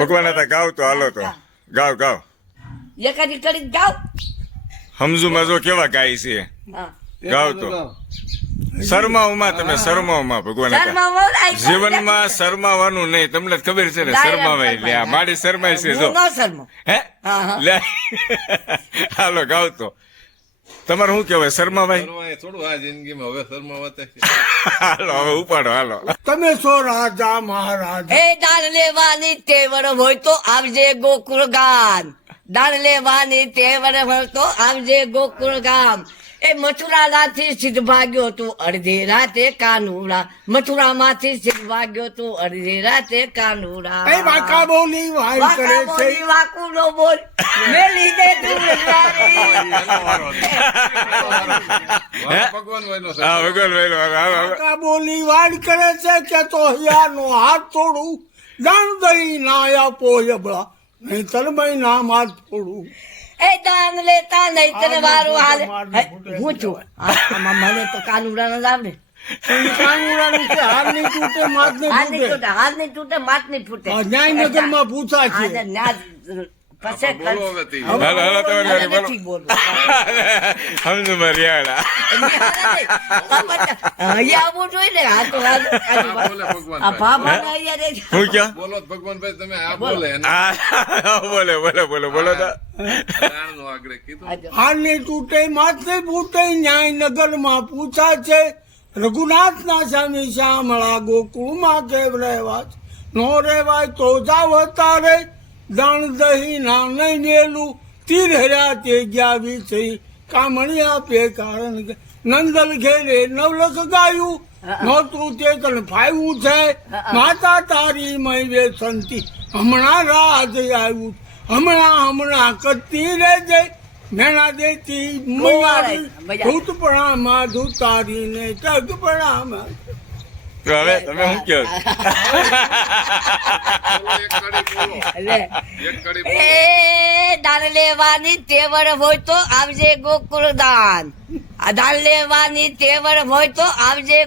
ભગવાન હતા ગાવ તો હાલો તો ગાવ ગાવ એકાદી કડી ગાવ. સમજુમાં જો કેવા ગાય છે હા. ગાવ તો શરમાવમાં તમે શરમાવમાં ભગવાન હતા શરમાવો નહીં. જીવનમાં શરમાવાનું નહીં તમને જ ખબર છે ને શરમાવાય લે આ મારી શરમાય છે જો હું ન શરમાઉં. હે હા, હા. લે હાલો ગાવ તો તમારે શું કહેવાય શરમાવાય થોડું આ જિંદગીમાં હવે શરમાવતા હાલો હવે ઉપાડો હાલો તમે છો રાજા મહારાજા. એ દાન લેવાની તેવડ હોય તો આવજે ગોકુળ ગામ. દાન લેવાની તેવડ હોય તો આવજે ગોકુળ ગામ. એ મથુરાથી સિદ્ધ ભાગ્યો તું અડધી રાતે કાનુડા. મથુરામાંથી સિદ્ધ ભાગ્યો તું અડધી રાતે કાનુડા. એ વાંકા બોલી વાય કરે વાંકા છે. બોલી વાકુ નો બોલ મેલી દે તું રજવાડી. ભગવાન વયનો છે. હા ભગવાન ભાઈ વાંકા બોલી વાડ કરે છે કે તો હિયાનો હાથ તોડું. જાણ દઈ ના આપો યબળા નહીં તરમય નામ હાથ તોડું. એ દાન લેતા નહીં તને વારો હાલે. મારને ફૂટે. હું છું આમાં મને તો કાનુડા ન આવડે. કાનુડાનું છે હાર નહીં તૂટે માથ નહીં હાથ નહીં તૂટે. તૂટે, હાથ નહીં તૂટે, માથ નહીં ફૂટે. ન્યાયનગરમાં પૂછા છે. આજે ન્યા પછી બોલો હવે તે. હાલો હાલો તમે મારે બોલો નથી બોલવું. સમજુ મારી યાડા અહીંયા આવવું જોઈએ ને. આ તો આ બોલે ભગવાન આ ભાભાને અહીંયા રે. હું ક્યાં બોલો તો ભગવાનભાઈ તમે આ બોલે અને બોલે બોલે બોલે બોલો તો નારાયણનું આગળ કીધું હાર નહીં તૂટે માથ નહીં ફૂટે ન્યાયનગરમાં પૂછા છે. રઘુનાથના સ્વામી શ્યામળા ગોકુળમાં કેવ રહેવા નો રેવાય તો જાવ તારે. દાણ દહીં ના નહીં મેલું તીર હર્યા તે ગયા વિષય કામણી આપે કારણ કે નંદલ ઘેરે નવલખ ગાયું નહોતું તે તને ફાવ્યું છે. માતા તારી મય વેસંતી હમણાં રાજ આવ્યું. હમણાં કરતી રહેજે મેણા દેતી મૈયારી ધૂતપણામાં ધૂતારીને ટગપણામાં. તો હવે તમે શું કહો બોલો એક કડી બોલો લે. એક કડી બોલો એ દાન લેવાની તેવડ હોય તો આવજે ગોકુળ દાન. આ દાન લેવાની તેવડ હોય તો આવજે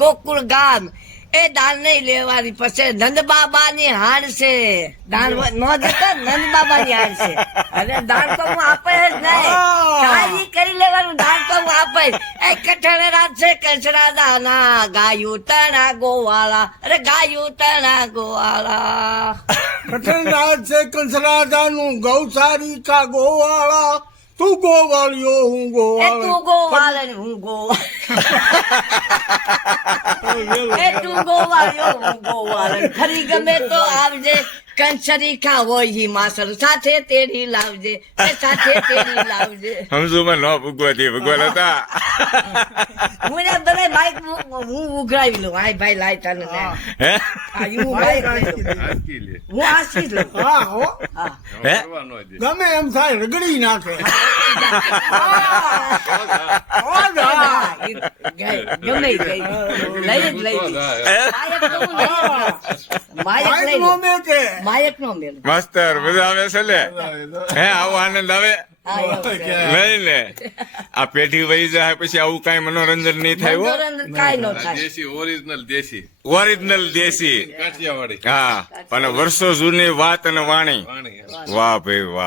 ગોકુળ ગામ. એ દાન નહીં લેવાની પછી નંદ બાબા ની હાર છે. દાન ન દેતા નંદ બાબા ની હાર છે. અરે દાન તો હું આપે જ નહીં. કાંઈ કરી લેવાનું દાન તો હું આપે જ. એ કઠણ રાત છે કચરા દાના ગાયું તણા ગોવાળા. અરે ગાયું તણા ગોવાળા. કઠણ રાજ છે કંસરાજાનું ગૌસારી કા ગોવાળા. તું ગોવાળિયો હું એ ગોવાળો. તું ગોવાળે ને હું ગોવા. એ તું ગોવાળ્યો હું ગોવાળે. ફરી ગમે તો આવજે. કંસરી ખા હોય હિમાસર સાથે તેડી લાવજે. એ સાથે તેડી લાવજે. સમજુમાં ન ભગવાથી ભગવાન હતા હું ને બધા બાઈક હું ઉઘરાવી લઉં. હાય ભાઈ લાય તને ને. હે હું બાઈક લઈ લઉં. આંકી લે હું આશી જ લઉં. હા હો હા. હે કરવા ન દે ગમે એમ થાય રગડી નાખે. ગમે ઈ ગઈ. લઈ જ લઈ લી. માયક તો હું લઈ જ લઉં. માયક લઈ આયનો લઉં. મેકે. માયક નો મેળ. માસ્તર મજા આવે છે લે હે આવો આનંદ આવે હા, એવું છે. નહીં ને આ પેઢી વહી જાય પછી આવું કઈ મનોરંજન નહીં થાય હો મનોરંજન કાંઈ ન થાય. દેશી ઓરિજિનલ દેશી ઓરિજિનલ દેશી કાઠિયાવાડી હા અને વર્ષો જૂની વાત અને વાણી વાણી વાહ ભાઈ વાહ